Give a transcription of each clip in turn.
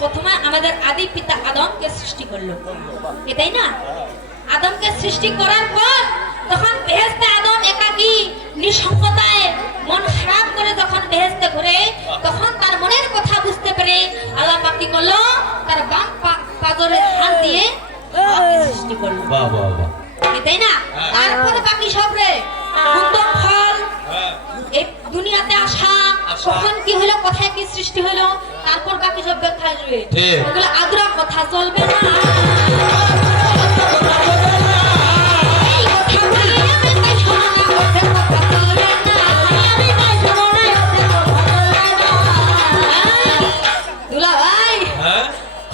প্রথমে আমাদের আদি পিতা আদমকে সৃষ্টি করলো, এটাই না? আদমকে সৃষ্টি করার পর তখন বেহেশতে আদম একাকী নিঃসঙ্গতায় মন খারাপ করে যখন বেহেশতে ঘুরে, তখন তার মনের কথা বুঝতে পেরে আল্লাহ পাক কি করলো, তার বাম পাজরে হাত দিয়ে সৃষ্টি করলো। বাহ বাহ বাহ, এটাই না? তারপরে বাকি সব রে সুন্দর ফল, এই দুনিয়াতে আসা, কখন কি হলো, কোথায় কি সৃষ্টি হলো, তারপর বাকি সব ব্যাখ্যা আসবে। ওগুলো আদ্রা কথা চলবে না।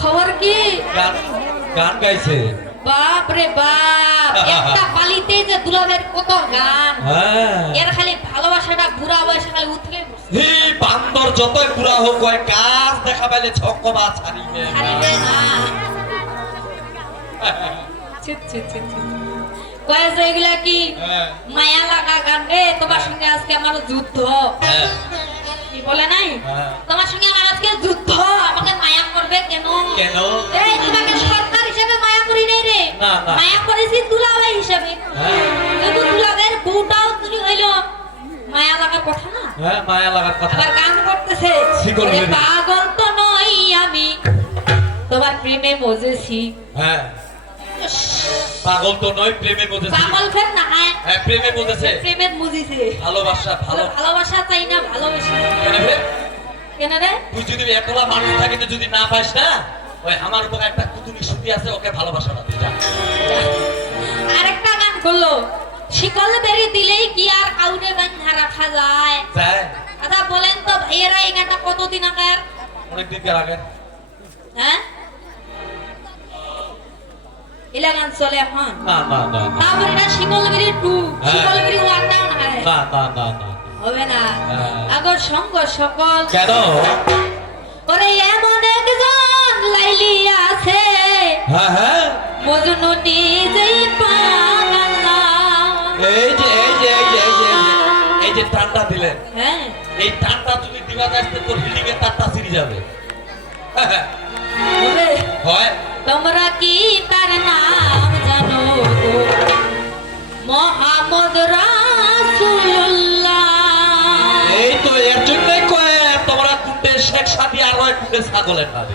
খবর কি? গান গাইছে। বাপ রে বাপ, একটা পালিতে যে দুলাবের কত গান, এর খালি ভালোবাসাটা বুড়া বয়সে খালি উঠলে বান্দর যতই বুড়া হোক, ওই কাজ দেখা পাইলে ছক্কবা ছাড়িবে না। কয়েছে এগুলা কি মায়া লাগা গান রে? তোমার সঙ্গে আজকে আমার যুদ্ধ, কি বলে নাই? তোমার সঙ্গে আমার আজকে যুদ্ধ, আমাকে মায়া করবে কেন? কেন? এই তোমাকে সরকার হিসেবে মায়া করি নাই রে, মায়া করেছি দুলাভাই হিসেবে। যদি দুলাভের বউটাও চুরি হইলো, মায়া লাগার কথা না? হ্যাঁ, মায়া লাগার কথা। আবার গান করতেছে, পাগল তো নই আমি, তোমার প্রেমে মজেছি। হ্যাঁ, পাগল তো নয়, প্রেমে মজেছে। পাগল ফের না, হ্যাঁ, প্রেমে মজেছে, প্রেমে মজেছে। ভালোবাসা, ভালোবাসা চাই না, ভালোবাসি কেন রে? কেন রে? তুই যদি একলা মানুষ থাকিতে যদি না পাইস না, ওই আমার উপর একটা কুতুনি সুতি আছে, ওকে ভালোবাসা না তুই যা। আরেকটা গান করলো, শিকল বেরি দিলেই কি আর কাউরে বাঁধা রাখা যায়? আচ্ছা বলেন তো ভাইয়েরা, এই গানটা কতদিন আগের? অনেক দিন আগে। হ্যাঁ, এলা গান চলে এখন? না না না, তারপর এটা শিকলগিরি 2, শিকলগিরি 1 ডাউন হয় না না না না, হবে না। আগর সঙ্গ সকল কেন? ওরে এমন একজন লাইলি আছে, হ্যাঁ হ্যাঁ, মজনু নিজেই পাগল না। এই যে এই যে এই যে এই যে এই যে টানটা দিলেন, হ্যাঁ, এই টানটা যদি দিবা যাচ্ছে তোর হিলিং এর তারটা ছিঁড়ে যাবে। হবে হয়। তোমরা কি তার নাম জানো গো? মুহাম্মদ রাসূলুল্লাহ। এই তো এর জন্যই কয় তোমরা কুটে শেখ সাদি আর ওই কুটে ছাগলের নামে।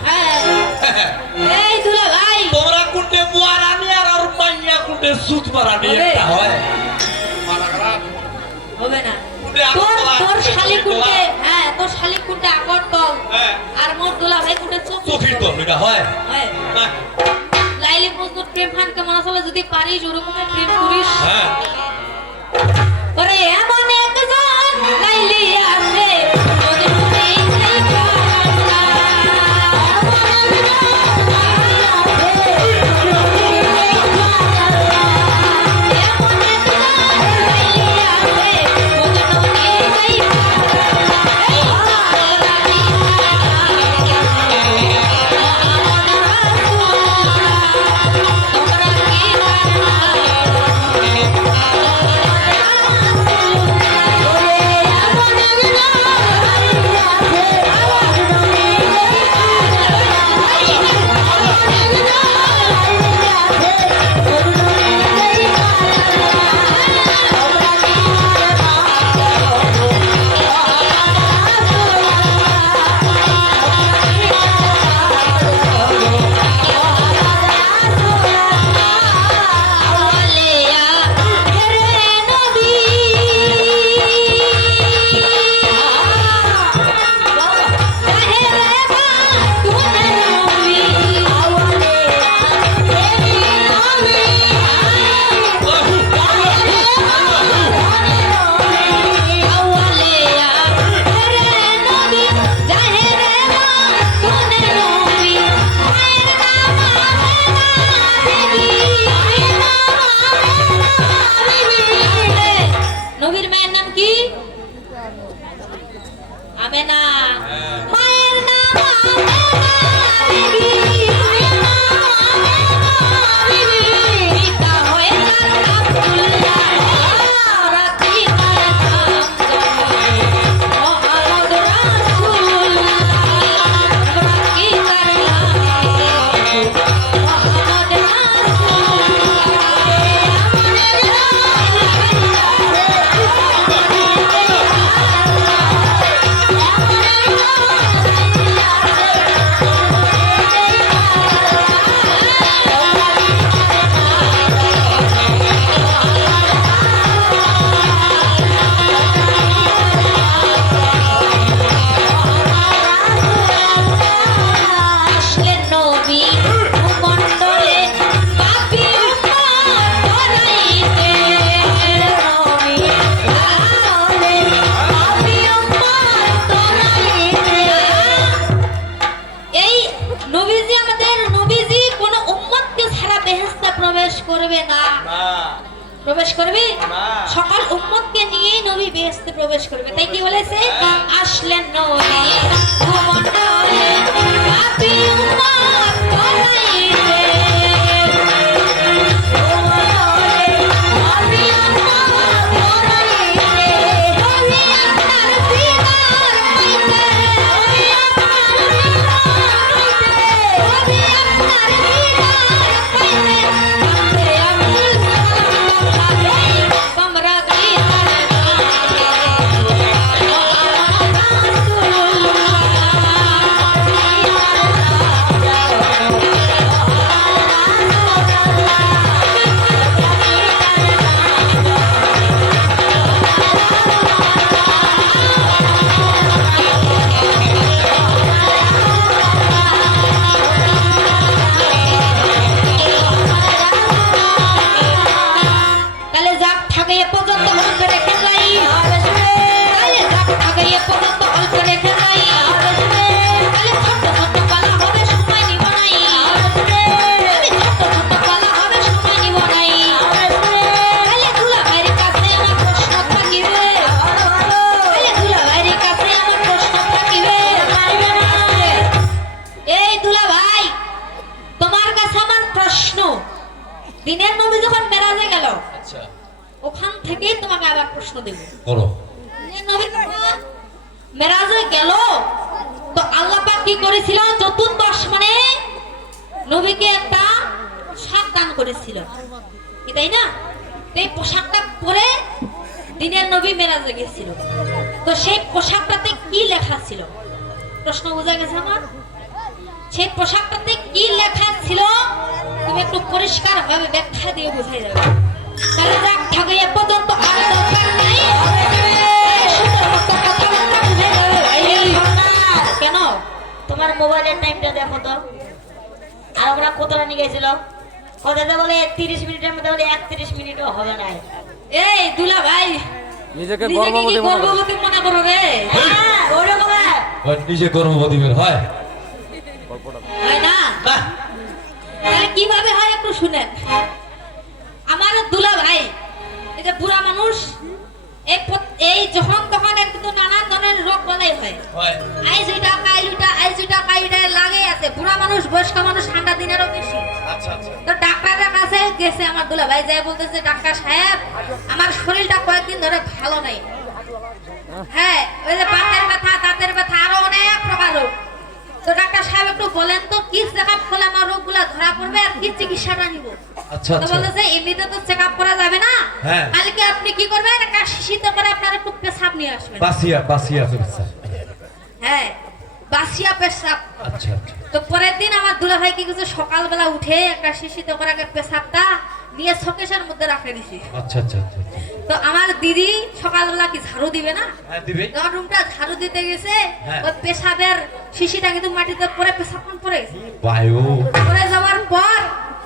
এই দুলা ভাই, তোমরা কুটে মুয়ারানি আর আর মাইয়া কুটে সুত মারানি একটা হয়। হবে না। তোর শালি কুটে, হ্যাঁ তোর শালি কুটে আকরতল, আর মোর দুলা ভাই কুটে চোখের তো এটা হয়। লাইলি মজনু প্রেম খান কেমন আসলে যদি পারিস ওরকমের প্রেম করিস। হ্যাঁ, ওরে এমন একজন লাইলি আছে, মজনু নিজেই পাগল না। এমন একজন লাইলি আছে, মজনু নিজেই কি উম্মতকে নিয়ে নবী বেহেশতে প্রবেশ করবে। তাই কি বলেছে? আসলেন নবী ভূমণ্ডলে পাপী উম্মত ধরাইতে। তাহলে যাক থাকে এ পর্যন্ত অল্প রেখে যাই, তাহলে যাক থাকে এ পর্যন্ত অল্প রেখে যাই, তাহলে ছোট্ট ছোট্ট পালা হবে সময় নিব নাই, আমি ছোট্ট ছোট্ট পালা হবে সময় নিব নাই। তাহলে দুলাভাইয়ের কাছে আমার প্রশ্ন থাকিবে, তাহলে দুলাভাইয়ের কাছে আমার প্রশ্ন থাকিবে। এই দুলাভাই, তোমার কাছে আমার প্রশ্ন, দিনের নবী যখন মেরাজে গেল আচ্ছা ওখান থেকেই তোমাকে আবার প্রশ্ন দেব। করো। দিনের নবী যখন মেরাজে গেল তো আল্লাহ পাক কি করেছিল? চতুর্দশ মানে নবীকে একটা পোশাক দান করেছিল, কি তাই না? তো এই পোশাকটা পরে দিনের নবী মেরাজে গেছিল। তো সেই পোশাকটাতে কি লেখা ছিল? প্রশ্ন বোঝা গেছে আমার? সেই পোশাকটাতে কি লেখা ছিল তুমি একটু পরিষ্কার ভাবে ব্যাখ্যা দিয়ে বোঝাই যাবে। তাহলে যাক থাকে এ পর্যন্ত আর দরকার নাই, সুন্দর মতো কথাবার্তা বুঝাই যাবে। কেন? তোমার মোবাইলের টাইমটা দেখো তো, আর ওরা কতটা নিয়ে গেছিল? কথাতে বলে 30 মিনিটের মধ্যে বলে 31 মিনিটও হবে না। এই দুলা ভাই, নিজেকে নিজেকে কি গর্ভবতী মনে করে। গর্ভবতী মনে করো রে? হ্যাঁ, ওরকম হয়। ওই নিজে গর্ভবতী বের হয় হয় না? না? তাহলে কিভাবে হয় একটু শুনেন। আমার দুলা ভাই, এই যে বুড়া মানুষ, এই যখন তখন কিন্তু নানান ধরনের রোগ বালাই হয়। হয়। আইজ ওইটা কাইটা লাগে আছে। বুড়া মানুষ, বয়স্ক মানুষ ঠান্ডা দিনেরও বেশি। আচ্ছা আচ্ছা। তো ডাক্তারের কাছে গেছে আমার দুলা ভাই, যাই বলতেছে ডাক্তার সাহেব আমার শরীরটা কয়েকদিন ধরে ভালো নেই। হ্যাঁ, ওই যে বাতের ব্যথা, দাঁতের ব্যথা, আরো অনেক প্রকার রোগ। তো ডাক্তার সাহেব একটু বলেন তো কি চেকআপ করলে আমার রোগগুলা ধরা পড়বে আর কি চিকিৎসাটা নিব? আচ্ছা তো আচ্ছা। বলতেছে এমনিতে তো চেকআপ করা যাবে না, হ্যাঁ। কালকে আপনি কি করবেন? একটা শিশিতে করে আপনার একটু পেশাব নিয়ে আসবেন। বাসিয়া ফেলছে। হ্যাঁ, বাসিয়া পেশাব। আচ্ছা আচ্ছা। তো পরের দিন আমার দুলা ভাই কি কিছু সকালবেলা উঠে একটা শিশিতে করে আগে পেশাবটা নিয়ে শোকেশের মধ্যে রাখে দিছি। আচ্ছা আচ্ছা আচ্ছা। তো আমার দিদি সকালবেলা কি ঝাড়ু দিবে না? হ্যাঁ দিবে। যখন রুমটা ঝাড়ু দিতে গেছে, হ্যাঁ। ওই পেশাবের শিশিটা কিন্তু মাটিতে পড়ে পেশাব পড়ে গেছে। বায়ু। পড়ে যাওয়ার পর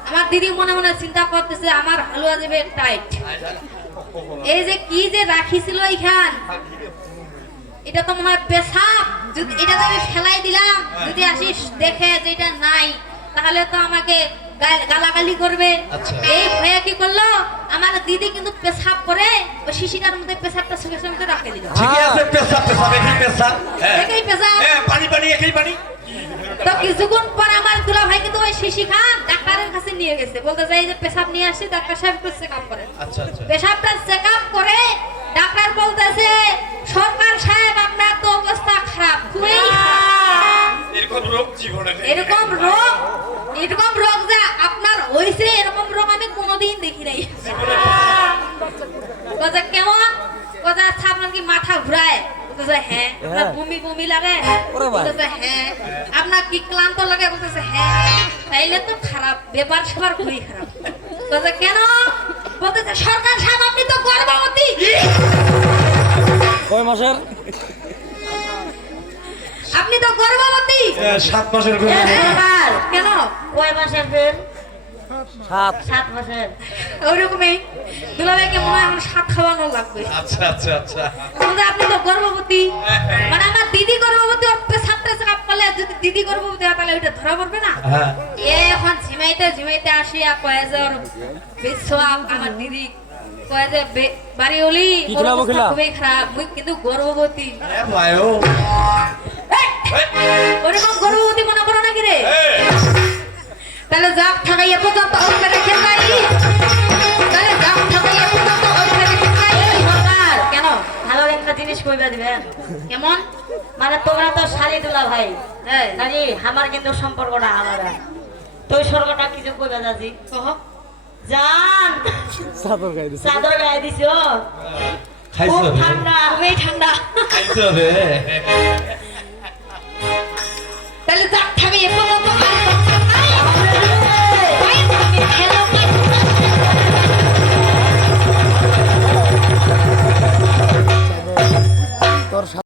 আমার দিদি মনে মনে চিন্তা করতেছে আমার হালুয়া যাবে টাইট। এই যে কি যে রাখিছিল এইখান, এটা তো মনে হয় পেশাব। যদি এটা তো আমি ফেলাই দিলাম, যদি আসিস দেখে যে এটা নাই তাহলে তো আমাকে গালাগালি করবে। আচ্ছা। এই ভয়ে কি করলো, আমার দিদি কিন্তু পেশাব করে ওই শিশিটার মধ্যে পেশাবটা সঙ্গে সঙ্গে রাখে দিল। ঠিকই আছে, পেশাব একই পেশাব। হ্যাঁ। একই পেশাব। হ্যাঁ, পানি একই পানি। তো কিছুক্ষণ পর আমার দুলা ভাই কিন্তু ওই শিশি খান ডাক্তারের কাছে নিয়ে গেছে, বলতে চাই যে পেশাব নিয়ে আসছি, ডাক্তার সাহেব একটু চেক আপ করেন। আচ্ছা আচ্ছা। পেশাবটা চেক আপ করে ডাক্তার বলতেছে সরকার সাহেব আপনার তো অবস্থা খারাপ, খুবই খারাপ। এরকম রোগ জীবনে এরকম রোগ যে আপনার হইছে, এরকম রোগ আমি কোনোদিন দেখি নাই। কথা কেমন? কথা আপনার কি মাথা ঘুরায়? বলতেছে হ্যাঁ। আপনার বমি লাগে? বলতেছে হ্যাঁ। আপনার কি ক্লান্ত লাগে? বলতেছে হ্যাঁ। তাইলে তো খারাপ, ব্যাপার সবার খুবই খারাপ। কথা কেন? বলতেছে সরকার সাহেব আপনি তো গর্ভবতী। কয় মাসের? আপনি তো গর্ভবতী। 7 মাসের করে। আর কেন? কয় মাসের ফের? 7 7 মাসের। ওইরকমই দুলাভাইকে মনে হয় আমার সাত খাওয়ানো লাগবে। আচ্ছা আচ্ছা আচ্ছা। বলতে আপনি তো গর্ভবতী, মানে আমার দিদি গর্ভবতী, ওর পেশাবটা চেকআপ করলে যদি দিদি গর্ভবতী হয় তাহলে ওইটা ধরা পড়বে না? হ্যাঁ। এ এখন ঝিমাইতে আসি আর কয়ে যে ওর বিশ্ব আমার দিদি কয় যে বাড়ি হলি কি ওর খেলাবো অবস্থা খেলা? খুবই খারাপ মুই কিন্তু গর্ভবতী এ ভাইও ওরকম গর্ভবতী মনে করো নাকি রে তাহলে যাক ঠাকাইয়া পর্যন্ত ওকে রেখে যাই তাহলে যাক ঠাকাইয়া পর্যন্ত ওকে রেখে যাই সরকার কেন ভালো একটা জিনিস কইবা দিবেন কেমন মানে তোমরা তো শাড়ি তোলা ভাই এই নাকি আমার কিন্তু সম্পর্কটা আলাদা তো ওই স্বর্গটা কিছু কইবা দাদি কহ জান চাদর গায়ে দিছে চাদর গায়ে দিছো খাইছো খুব রে ঠান্ডা খুবই ঠান্ডা খাইছো রে